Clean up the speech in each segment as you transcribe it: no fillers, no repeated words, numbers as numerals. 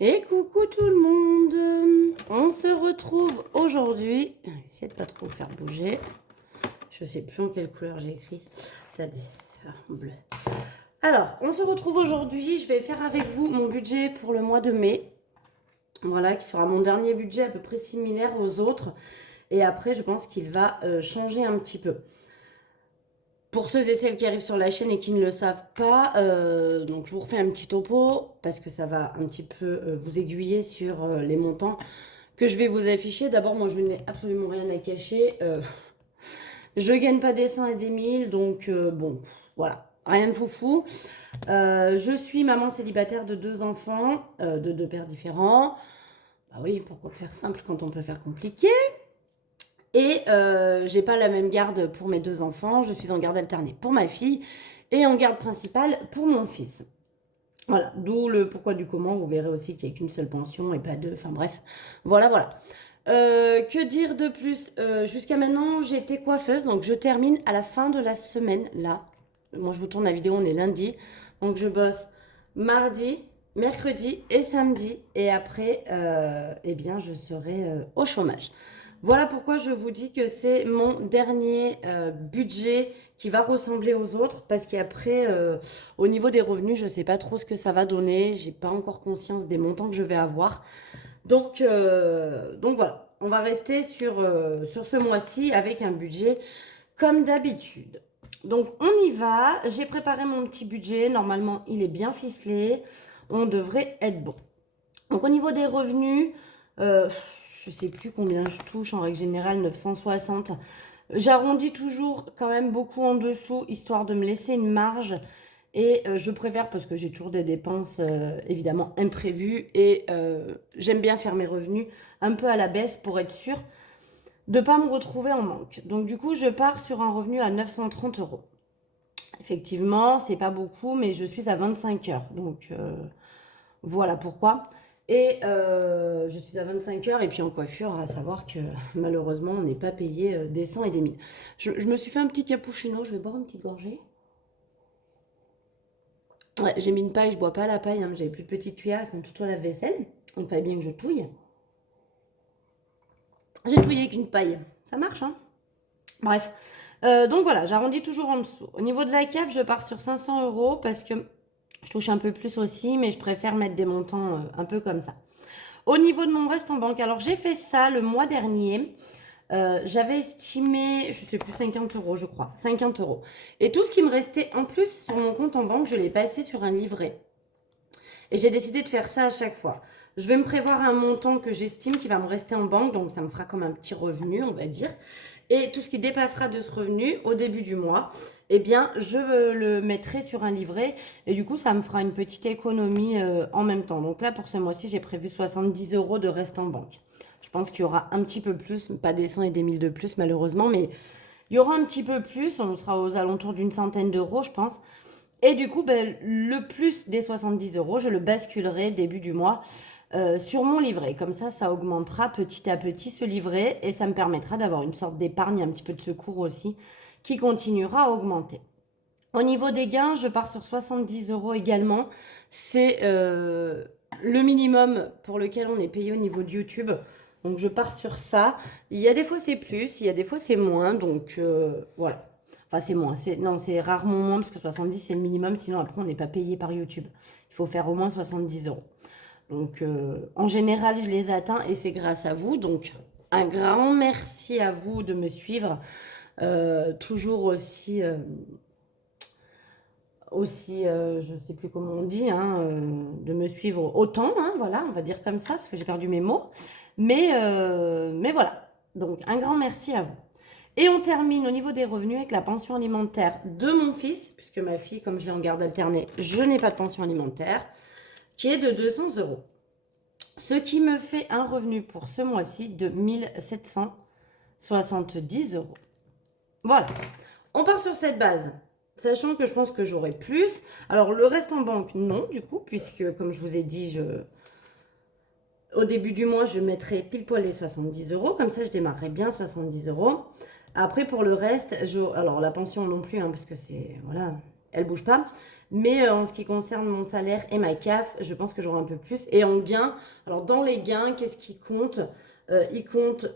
Et coucou tout le monde. On se retrouve aujourd'hui. Essayez de pas trop faire bouger. Je sais plus en quelle couleur j'ai écrit. Attendez, bleu. Alors, on se retrouve aujourd'hui. Je vais faire avec vous mon budget pour le mois de mai. Voilà, qui sera mon dernier budget à peu près similaire aux autres. Et après, je pense qu'il va changer un petit peu. Pour ceux et celles qui arrivent sur la chaîne et qui ne le savent pas, donc je vous refais un petit topo parce que ça va un petit peu vous aiguiller sur les montants que je vais vous afficher. D'abord, moi je n'ai absolument rien à cacher. Je gagne pas des 100 et des 1000, donc bon, voilà, rien de foufou. Je suis maman célibataire de 2 enfants, de 2 pères différents. Bah oui, pourquoi faire simple quand on peut faire compliqué? Et j'ai pas la même garde pour mes 2 enfants. Je suis en garde alternée pour ma fille et en garde principale pour mon fils. Voilà, d'où le pourquoi du comment. Vous verrez aussi qu'il n'y a qu'une seule pension et pas deux. Enfin bref, voilà, voilà. Que dire de plus? Jusqu'à maintenant, j'ai été coiffeuse, donc je termine à la fin de la semaine, là. Moi, je vous tourne la vidéo, on est lundi. Donc, je bosse mardi, mercredi et samedi. Et après, eh bien, je serai au chômage. Voilà pourquoi je vous dis que c'est mon dernier budget qui va ressembler aux autres. Parce qu'après, au niveau des revenus, je ne sais pas trop ce que ça va donner. J'ai pas encore conscience des montants que je vais avoir. Donc voilà, on va rester sur ce mois-ci avec un budget comme d'habitude. Donc on y va, j'ai préparé mon petit budget, normalement il est bien ficelé, on devrait être bon. Donc au niveau des revenus, je sais plus combien je touche, en règle générale 960. J'arrondis toujours quand même beaucoup en dessous, histoire de me laisser une marge. Et je préfère parce que j'ai toujours des dépenses évidemment imprévues et j'aime bien faire mes revenus un peu à la baisse pour être sûre de ne pas me retrouver en manque. Donc du coup, je pars sur un revenu à 930 euros. Effectivement, c'est pas beaucoup, mais je suis à 25 heures. Donc voilà pourquoi. Et je suis à 25 heures et puis en coiffure, à savoir que malheureusement, on n'est pas payé des 100 et des 1000. Je me suis fait un petit cappuccino, je vais boire une petite gorgée. Ouais, j'ai mis une paille, je bois pas la paille, hein, j'avais plus de petites cuillères, elles sont toutes au lave-vaisselle. Donc il fallait bien que je touille. J'ai touillé avec une paille. Ça marche, hein? Bref. Donc voilà, j'arrondis toujours en dessous. Au niveau de la cave, je pars sur 500 euros parce que je touche un peu plus aussi, mais je préfère mettre des montants un peu comme ça. Au niveau de mon reste en banque, alors j'ai fait ça le mois dernier. J'avais estimé, je sais plus, 50 euros, je crois. 50 euros. Et tout ce qui me restait en plus sur mon compte en banque, je l'ai passé sur un livret. Et j'ai décidé de faire ça à chaque fois. Je vais me prévoir un montant que j'estime qui va me rester en banque, donc ça me fera comme un petit revenu, on va dire. Et tout ce qui dépassera de ce revenu au début du mois, eh bien, je le mettrai sur un livret. Et du coup, ça me fera une petite économie en même temps. Donc là, pour ce mois-ci, j'ai prévu 70 euros de reste en banque. Je pense qu'il y aura un petit peu plus, pas des 100 et des 1000 de plus malheureusement, mais il y aura un petit peu plus. On sera aux alentours d'une centaine d'euros, je pense. Et du coup, ben, le plus des 70 euros, je le basculerai début du mois sur mon livret. Comme ça augmentera petit à petit ce livret et ça me permettra d'avoir une sorte d'épargne, un petit peu de secours aussi, qui continuera à augmenter. Au niveau des gains, je pars sur 70 euros également. C'est le minimum pour lequel on est payé au niveau de YouTube. Donc je pars sur ça. Il y a des fois c'est plus, il y a des fois c'est moins. Donc voilà. Enfin c'est moins. Non, c'est rarement moins parce que 70 c'est le minimum. Sinon après on n'est pas payé par YouTube. Il faut faire au moins 70 euros. Donc en général je les atteins et c'est grâce à vous. Donc un grand merci à vous de me suivre. Toujours aussi je ne sais plus comment on dit, hein, de me suivre autant, hein, voilà, on va dire comme ça, parce que j'ai perdu mes mots. Mais voilà, donc un grand merci à vous. Et on termine au niveau des revenus avec la pension alimentaire de mon fils, puisque ma fille, comme je l'ai en garde alternée, je n'ai pas de pension alimentaire, qui est de 200 euros. Ce qui me fait un revenu pour ce mois-ci de 1770 euros. Voilà, on part sur cette base. Sachant que je pense que j'aurai plus. Alors, le reste en banque, non, du coup, puisque, comme je vous ai dit, au début du mois, je mettrai pile poil les 70 euros. Comme ça, je démarrerai bien 70 euros. Après, pour le reste, alors la pension non plus, hein, parce que c'est, voilà, elle bouge pas. Mais en ce qui concerne mon salaire et ma CAF, je pense que j'aurai un peu plus. Et en gains, alors dans les gains, qu'est-ce qui compte? Il compte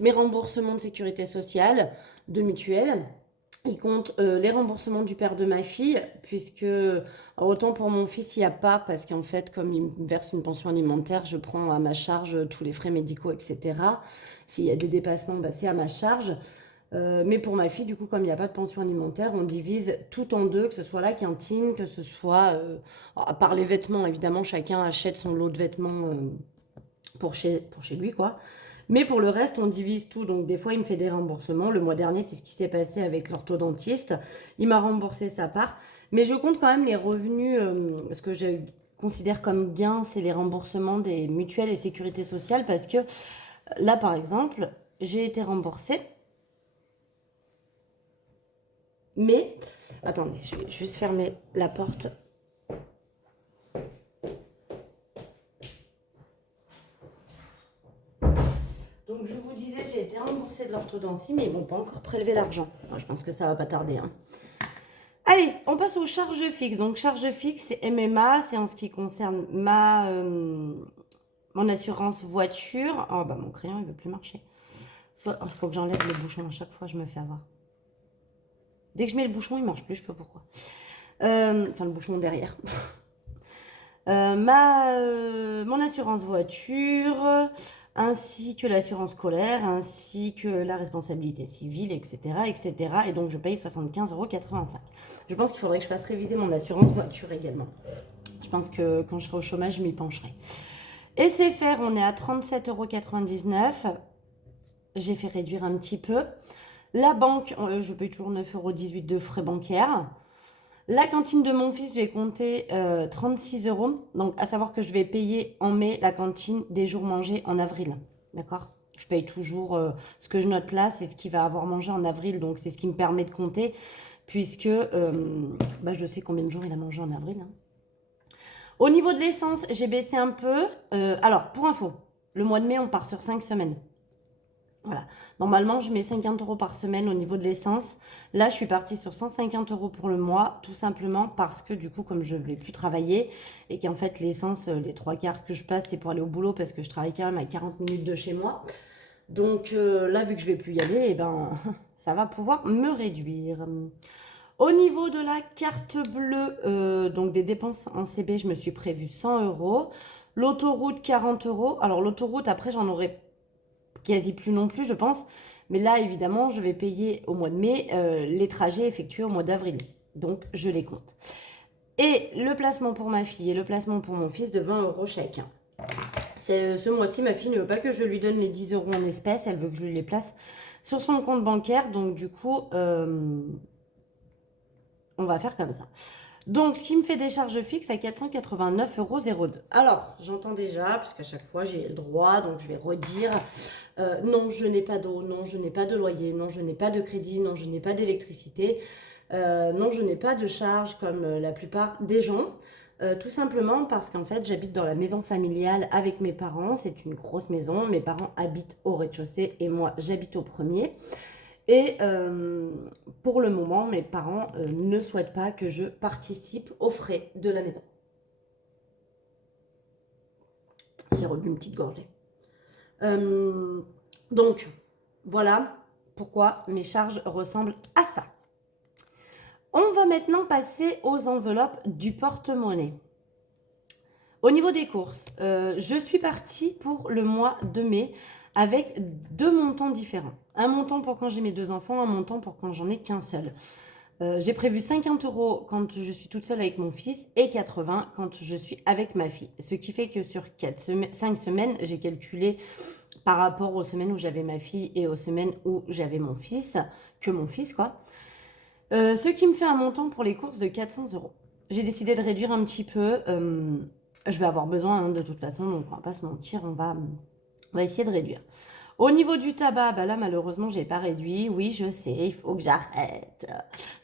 mes remboursements de sécurité sociale, de mutuelle. Il compte les remboursements du père de ma fille, puisque autant pour mon fils, il n'y a pas, parce qu'en fait, comme il me verse une pension alimentaire, je prends à ma charge tous les frais médicaux, etc. S'il y a des dépassements, bah, c'est à ma charge. Mais pour ma fille, du coup, comme il n'y a pas de pension alimentaire, on divise tout en deux, que ce soit la cantine, que ce soit, à part les vêtements, évidemment, chacun achète son lot de vêtements pour chez lui, quoi. Mais pour le reste, on divise tout. Donc, des fois, il me fait des remboursements. Le mois dernier, c'est ce qui s'est passé avec l'orthodontiste. Il m'a remboursé sa part. Mais je compte quand même les revenus, ce que je considère comme gain, c'est les remboursements des mutuelles et sécurité sociale. Parce que là, par exemple, j'ai été remboursée. Mais, attendez, je vais juste fermer la porte. Donc je vous disais, j'ai été remboursée de l'orthodontie, mais ils m'ont pas encore prélevé l'argent. Moi, je pense que ça va pas tarder, hein. Allez, on passe aux charges fixes. Donc charges fixes, c'est MMA, c'est en ce qui concerne mon assurance voiture. Oh bah mon crayon, il veut plus marcher. Il faut que j'enlève le bouchon à chaque fois, je me fais avoir. Dès que je mets le bouchon, il marche plus, je sais pas pourquoi. Enfin, le bouchon derrière. Mon assurance voiture, ainsi que l'assurance scolaire, ainsi que la responsabilité civile, etc., etc. Et donc, je paye 75,85 €. Je pense qu'il faudrait que je fasse réviser mon assurance voiture également. Je pense que quand je serai au chômage, je m'y pencherai. Et c'est faire, on est à 37,99 €. J'ai fait réduire un petit peu. La banque, je paye toujours 9,18 € de frais bancaires. La cantine de mon fils, j'ai compté 36 €. Donc, à savoir que je vais payer en mai la cantine des jours mangés en avril. D'accord? Je paye toujours ce que je note là, c'est ce qu'il va avoir mangé en avril. Donc, c'est ce qui me permet de compter, puisque bah, je sais combien de jours il a mangé en avril, hein. Au niveau de l'essence, j'ai baissé un peu. Alors, pour info, le mois de mai, on part sur 5 semaines. Voilà. Normalement, je mets 50 € par semaine au niveau de l'essence. Là, je suis partie sur 150 € pour le mois, tout simplement parce que du coup, comme je ne vais plus travailler et qu'en fait, l'essence, les 3/4 que je passe, c'est pour aller au boulot parce que je travaille quand même à 40 minutes de chez moi. Donc là, vu que je ne vais plus y aller, eh ben, ça va pouvoir me réduire. Au niveau de la carte bleue, donc des dépenses en CB, je me suis prévu 100 €. L'autoroute, 40 €. Alors, l'autoroute, après, j'en aurai quasi plus non plus, je pense. Mais là, évidemment, je vais payer au mois de mai les trajets effectués au mois d'avril. Donc, je les compte. Et le placement pour ma fille et le placement pour mon fils de 20 € chacun. Ce mois-ci, ma fille ne veut pas que je lui donne les 10 € en espèces. Elle veut que je lui les place sur son compte bancaire. Donc, du coup, on va faire comme ça. Donc, ce qui me fait des charges fixes à 489,02 €. Alors, j'entends déjà, parce qu'à chaque fois, j'ai le droit, donc je vais redire. Non, je n'ai pas d'eau, non, je n'ai pas de loyer, non, je n'ai pas de crédit, non, je n'ai pas d'électricité, non, je n'ai pas de charges comme la plupart des gens. Tout simplement parce qu'en fait, j'habite dans la maison familiale avec mes parents. C'est une grosse maison. Mes parents habitent au rez-de-chaussée et moi, j'habite au premier. Et pour le moment, mes parents ne souhaitent pas que je participe aux frais de la maison. J'ai rebu une petite gorgée. Donc, voilà pourquoi mes charges ressemblent à ça. On va maintenant passer aux enveloppes du porte-monnaie. Au niveau des courses, je suis partie pour le mois de mai avec 2 montants différents. Un montant pour quand j'ai mes 2 enfants, un montant pour quand j'en ai qu'un seul. J'ai prévu 50 € quand je suis toute seule avec mon fils et 80 quand je suis avec ma fille. Ce qui fait que sur 5 semaines, j'ai calculé par rapport aux semaines où j'avais ma fille et aux semaines où j'avais mon fils, que mon fils quoi. Ce qui me fait un montant pour les courses de 400 €. J'ai décidé de réduire un petit peu. Je vais avoir besoin hein, de toute façon, donc on va pas se mentir, on va essayer de réduire. Au niveau du tabac, bah là malheureusement j'ai pas réduit. Oui, je sais, il faut que j'arrête.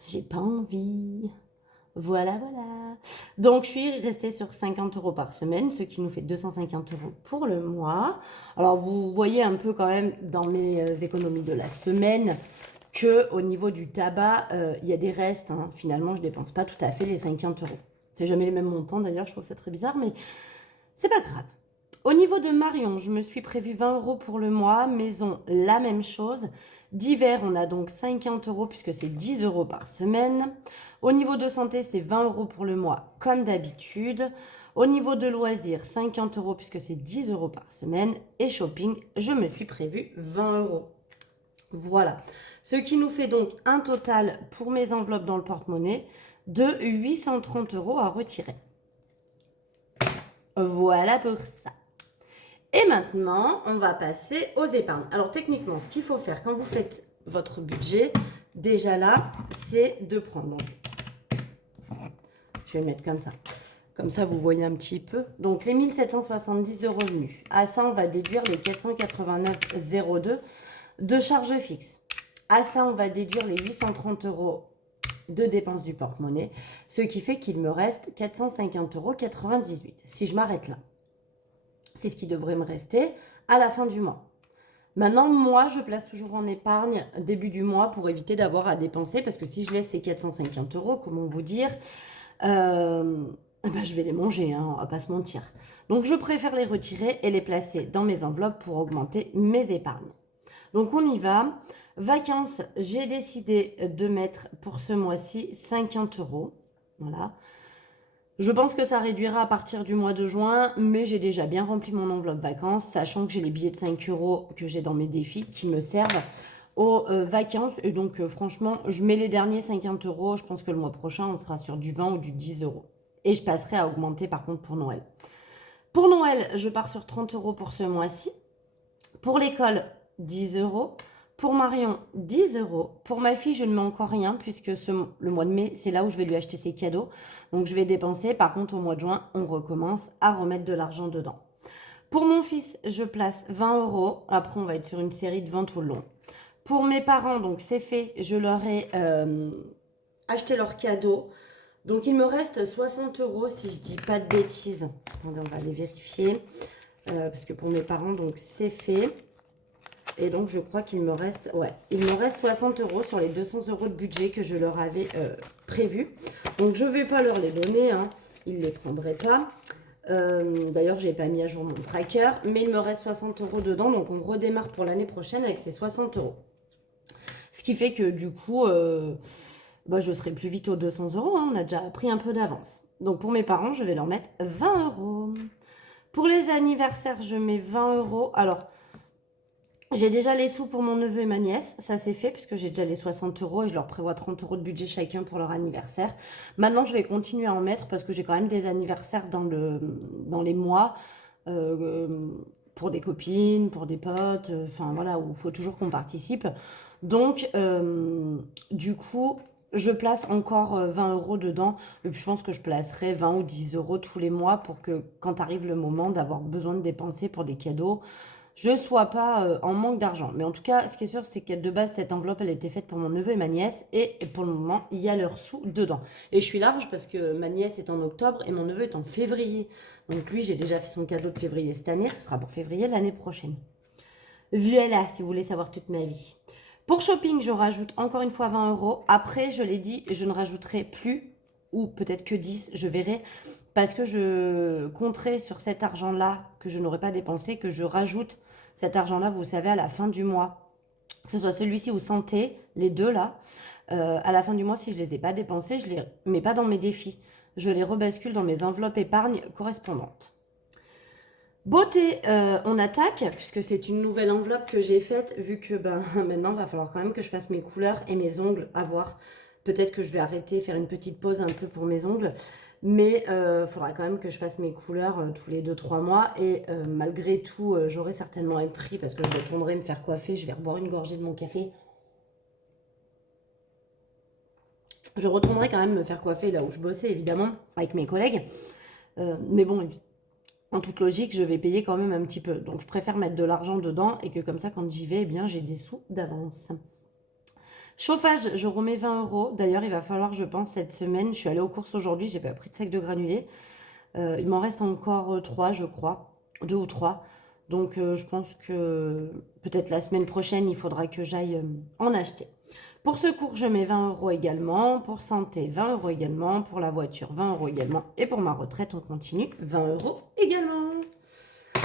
J'ai pas envie. Voilà, voilà. Donc je suis restée sur 50 € par semaine, ce qui nous fait 250 € pour le mois. Alors vous voyez un peu quand même dans mes économies de la semaine qu'au niveau du tabac, il y a des restes. Hein. Finalement, je ne dépense pas tout à fait les 50 euros. C'est jamais les mêmes montants d'ailleurs, je trouve ça très bizarre, mais c'est pas grave. Au niveau de Marion, je me suis prévu 20 euros pour le mois. Maison, la même chose. D'hiver, on a donc 50 euros puisque c'est 10 euros par semaine. Au niveau de santé, c'est 20 euros pour le mois comme d'habitude. Au niveau de loisirs, 50 euros puisque c'est 10 euros par semaine. Et shopping, je me suis prévu 20 euros. Voilà. Ce qui nous fait donc un total pour mes enveloppes dans le porte-monnaie de 830 euros à retirer. Voilà pour ça. Et maintenant, on va passer aux épargnes. Alors techniquement, ce qu'il faut faire quand vous faites votre budget, déjà là, c'est de prendre. Donc, je vais le mettre comme ça. Comme ça, vous voyez un petit peu. Donc, les 1770 de revenus. À ça, on va déduire les 489,02 de charges fixes. À ça, on va déduire les 830 euros de dépenses du porte-monnaie. Ce qui fait qu'il me reste 450,98 euros. Si je m'arrête là. C'est ce qui devrait me rester à la fin du mois. Maintenant, moi, je place toujours en épargne début du mois pour éviter d'avoir à dépenser. Parce que si je laisse ces 450 euros, comment vous dire, je vais les manger, hein, on va pas se mentir. Donc, je préfère les retirer et les placer dans mes enveloppes pour augmenter mes épargnes. Donc, on y va. Vacances, j'ai décidé de mettre pour ce mois-ci 50 euros. Voilà. Je pense que ça réduira à partir du mois de juin, mais j'ai déjà bien rempli mon enveloppe vacances, sachant que j'ai les billets de 5 euros que j'ai dans mes défis qui me servent aux vacances. Et donc, franchement, je mets les derniers 50 euros. Je pense que le mois prochain, on sera sur du 20 ou du 10 euros. Et je passerai à augmenter, par contre, pour Noël. Pour Noël, je pars sur 30 euros pour ce mois-ci. Pour l'école, 10 euros. Pour Marion, 10 euros. Pour ma fille, je ne mets encore rien puisque le mois de mai, c'est là où je vais lui acheter ses cadeaux. Donc, je vais dépenser. Par contre, au mois de juin, on recommence à remettre de l'argent dedans. Pour mon fils, je place 20 euros. Après, on va être sur une série de 20 tout le long. Pour mes parents, donc c'est fait. Je leur ai acheté leurs cadeaux. Donc, il me reste 60 euros si je dis pas de bêtises. Attendez, on va les vérifier. Parce que pour mes parents, donc c'est fait. Et donc, je crois qu'il me reste, il me reste 60 euros sur les 200 euros de budget que je leur avais prévu. Donc, je ne vais pas leur les donner, hein. Ils ne les prendraient pas. D'ailleurs, je n'ai pas mis à jour mon tracker, mais il me reste 60 euros dedans. Donc, on redémarre pour l'année prochaine avec ces 60 euros. Ce qui fait que du coup, je serai plus vite aux 200 euros. Hein. On a déjà pris un peu d'avance. Donc, pour mes parents, je vais leur mettre 20 euros. Pour les anniversaires, je mets 20 euros. Alors, j'ai déjà les sous pour mon neveu et ma nièce, ça c'est fait puisque j'ai déjà les 60 euros et je leur prévois 30 euros de budget chacun pour leur anniversaire. Maintenant je vais continuer à en mettre parce que j'ai quand même des anniversaires dans les mois pour des copines, pour des potes, enfin voilà, où il faut toujours qu'on participe. Donc du coup je place encore 20 euros dedans et puis je pense que je placerai 20 ou 10 euros tous les mois pour que quand arrive le moment d'avoir besoin de dépenser pour des cadeaux, je ne sois pas en manque d'argent. Mais en tout cas, ce qui est sûr, c'est que de base, cette enveloppe, elle a été faite pour mon neveu et ma nièce. Et pour le moment, il y a leurs sous dedans. Et je suis large parce que ma nièce est en octobre et mon neveu est en février. Donc lui, j'ai déjà fait son cadeau de février cette année. Ce sera pour février l'année prochaine. Voilà, si vous voulez savoir toute ma vie. Pour shopping, je rajoute encore une fois 20 euros. Après, je l'ai dit, je ne rajouterai plus, ou peut-être que 10, je verrai. Parce que je compterai sur cet argent-là que je n'aurai pas dépensé, que je rajoute cet argent-là, vous savez, à la fin du mois. Que ce soit celui-ci ou santé, les deux là. À la fin du mois, si je ne les ai pas dépensés, je ne les mets pas dans mes défis. Je les rebascule dans mes enveloppes épargne correspondantes. Beauté, on attaque, puisque c'est une nouvelle enveloppe que j'ai faite, vu que maintenant, il va falloir quand même que je fasse mes couleurs et mes ongles à voir. Peut-être que je vais arrêter, faire une petite pause un peu pour mes ongles. Mais il faudra quand même que je fasse mes couleurs tous les 2-3 mois. Et malgré tout, j'aurai certainement un prix parce que je retournerai me faire coiffer. Je vais reboire une gorgée de mon café. Je retournerai quand même me faire coiffer là où je bossais, évidemment, avec mes collègues. Mais bon, en toute logique, je vais payer quand même un petit peu. Donc, je préfère mettre de l'argent dedans et que comme ça, quand j'y vais, eh bien, j'ai des sous d'avance. Chauffage, je remets 20 euros. D'ailleurs, il va falloir, je pense, cette semaine. Je suis allée aux courses aujourd'hui, j'ai pas pris de sac de granulés. Il m'en reste encore 3, je crois. 2 ou 3. Donc, je pense que peut-être la semaine prochaine, il faudra que j'aille en acheter. Pour secours, je mets 20 € également. Pour santé, 20 € également. Pour la voiture, 20 € également. Et pour ma retraite, on continue, 20 € également.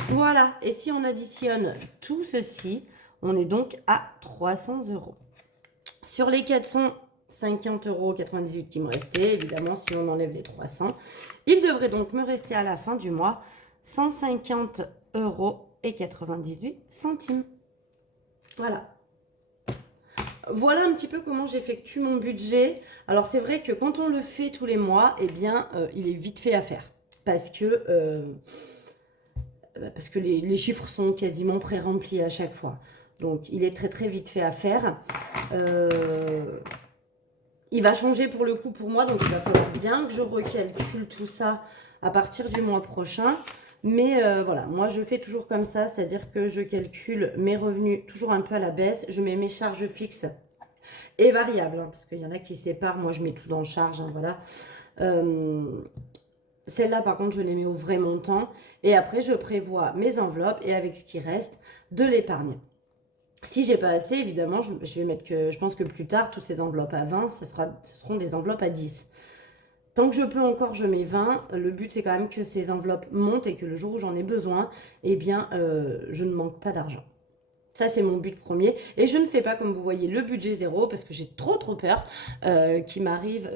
Voilà. Et si on additionne tout ceci, on est donc à 300 €. Sur les 450,98 € qui me restaient, évidemment, si on enlève les 300, il devrait donc me rester à la fin du mois 150,98 €. Voilà. Voilà un petit peu comment j'effectue mon budget. Alors c'est vrai que quand on le fait tous les mois, eh bien, il est vite fait à faire. Parce que les chiffres sont quasiment pré-remplis à chaque fois. Donc il est très très vite fait à faire. Il va changer pour le coup pour moi, donc il va falloir bien que je recalcule tout ça à partir du mois prochain. Mais voilà, moi je fais toujours comme ça, c'est-à-dire que je calcule mes revenus toujours un peu à la baisse. Je mets mes charges fixes et variables, hein, parce qu'il y en a qui séparent. Moi je mets tout dans charge, hein, voilà. Celles-là par contre je les mets au vrai montant. Et après je prévois mes enveloppes et avec ce qui reste de l'épargne. Si j'ai pas assez, évidemment, je vais mettre que, je pense que plus tard, toutes ces enveloppes à 20, ce seront des enveloppes à 10. Tant que je peux encore, je mets 20. Le but, c'est quand même que ces enveloppes montent et que le jour où j'en ai besoin, eh bien, je ne manque pas d'argent. Ça, c'est mon but premier. Et je ne fais pas, comme vous voyez, le budget zéro parce que j'ai trop peur qu'il m'arrive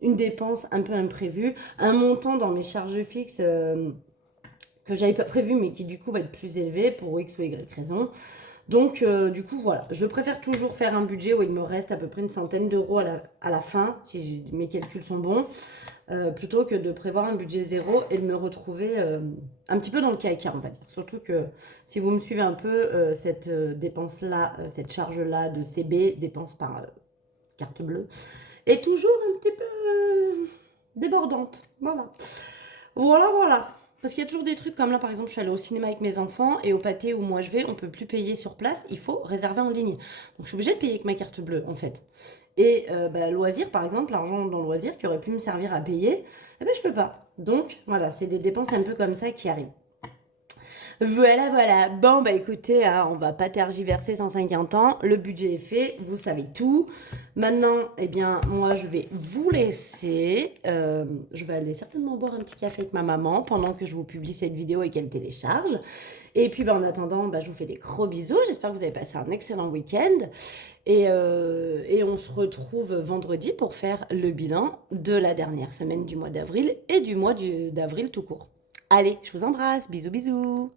une dépense un peu imprévue, un montant dans mes charges fixes que j'avais pas prévu, mais qui du coup va être plus élevé pour X ou Y raison. Donc, du coup, voilà, je préfère toujours faire un budget où il me reste à peu près une centaine d'euros à la fin, si mes calculs sont bons, plutôt que de prévoir un budget zéro et de me retrouver un petit peu dans le caca, on va dire. Surtout que si vous me suivez un peu, cette dépense-là, cette charge-là de CB, dépense par carte bleue, est toujours un petit peu débordante. Voilà. Voilà. Parce qu'il y a toujours des trucs comme là, par exemple, je suis allée au cinéma avec mes enfants et au pâté où moi je vais, on peut plus payer sur place, il faut réserver en ligne. Donc je suis obligée de payer avec ma carte bleue en fait. Et loisir, par exemple, l'argent dans le loisir qui aurait pu me servir à payer, eh ben je peux pas. Donc voilà, c'est des dépenses un peu comme ça qui arrivent. Voilà. Bon, bah écoutez, hein, on va pas tergiverser 150 ans. Le budget est fait, vous savez tout. Maintenant, eh bien, moi, je vais vous laisser. Je vais aller certainement boire un petit café avec ma maman pendant que je vous publie cette vidéo et qu'elle télécharge. Et puis, bah, en attendant, bah, je vous fais des gros bisous. J'espère que vous avez passé un excellent week-end. Et on se retrouve vendredi pour faire le bilan de la dernière semaine du mois d'avril et du mois d'avril tout court. Allez, je vous embrasse. Bisous.